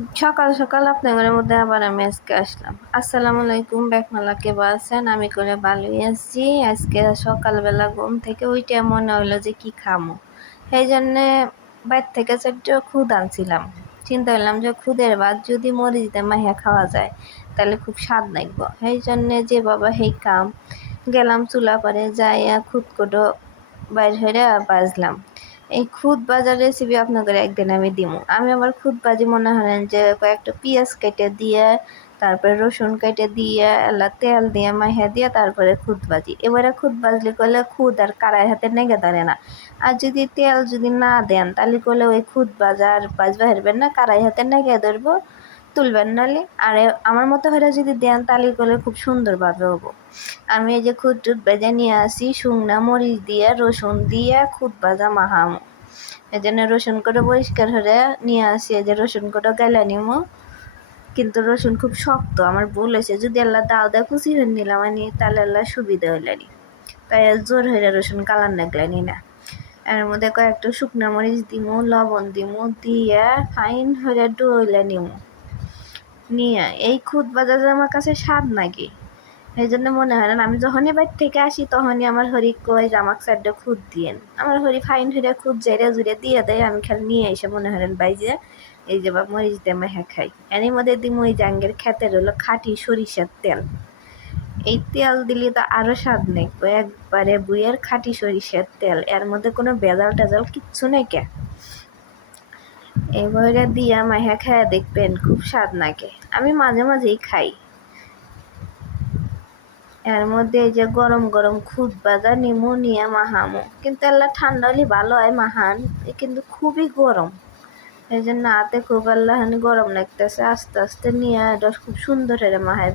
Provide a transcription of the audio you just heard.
সকাল সকাল আপনাদের মধ্যে আবার আমি আজকে আসলাম। আসসালামু আলাইকুম, বেকমালা কে আছেন? আমি করে ভালোই আছি। আজকে সকালবেলা ঘুম থেকে উইঠে মনে হলো যে কি খামো, সেই জন্যে বাইর থেকে চারটে খুদ আনছিলাম। চিন্তা করলাম যে খুদের ভাত যদি মরিচ দিয়ে মাহিয়া খাওয়া যায় তাহলে খুব স্বাদ লাগবো। সেই জন্যে যে বাবা সেই কাম গেলাম চুলা করে যাইয়া খুদ কোটো বাইর হইয়া বাজলাম। এই খুদ ভাজার রেসিপি আপনাদের একদিন আমি দিমু। আমি আবার খুদ ভাজি মনে করেন যে কয়েকটা পেঁয়াজ কেটে দিয়ে, তারপরে রসুন কেটে দিয়ে, এলা তেল দিয়ে মাইহা দিয়ে তারপরে খুদ ভাজি। এবারে খুদ ভাজলে করলে খুদ আর কারাই হাতে নেগে ধরে না। আর যদি তেল যদি না দেন তাহলে করলে ওই খুদ ভাজা আর ভাজবা হারবেন না, কারাই হাতে নেগে ধরবো, তুলবেন নালে। আর আমার মতো হলে যদি দেন তাহলে করলে খুব সুন্দরভাবে হবো। আমি এই যে খুদ টুদ ভেজে নিয়ে আসি, শুকনা মরিচ দিয়ে রসুন দিয়ে খুদ ভাজা মাখামো। এই জন্য রসুন করে পরিষ্কার করে নিয়ে আসি। এই যে রসুন করে গাইলা নিমো, কিন্তু রসুন খুব শক্ত, আমার ভুল হয়েছে। যদি আল্লাহ দাও দা কুচি হয়ে নিলাম আনি তাহলে আল্লাহ সুবিধা হইলানি, তাই জোর হয়ে রসুন কালার নাগলানি না। এর মধ্যে কয়েকটা শুকনা মরিচ দিমু, লবণ দিমু, দিয়ে ফাইন হয়ে ডইলা নিমু। নিয়ে এই খুদ ভাজা আমার কাছে স্বাদ নাকি, এই জন্য মনে হয় না। আমি যখনই বাইর থেকে আসি তখনই আমার হরি কই যে আমাকে সাইডে খুদ দিয়েন। আমার হরি ফাইন হইয়া খুদ জেরে জুড়ে দিয়ে দেয়, আমি খালি নিয়ে এসে মনে হলেন বাইজে এই যে বা মরিচ দিয়ে মেখে খাই। এর মধ্যে দিম ওই জাঙ্গের খেতের হলো খাঁটি সরিষার তেল। এই তেল দিলে তো আরো স্বাদ নেই, একবারে বুয়ের খাঁটি সরিষার তেল, এর মধ্যে কোনো ভেজাল টেজাল কিচ্ছু নেই। কে এবারে দিয়া মাইহা খায়া দেখবেন খুব স্বাদ নাকে। আমি মাঝে মাঝেই খাই। এর মধ্যে এই যে গরম গরম খুদ ভাজা নিমু, নিয়ে মাহামু। কিন্তু আল্লাহ ঠান্ডা হলে ভালো হয় মাহান, কিন্তু খুবই গরম। এই জন্য হাতে খুব আল্লাহ গরম লাগতেছে। আস্তে আস্তে নিয়ে এটা খুব সুন্দর মাহায়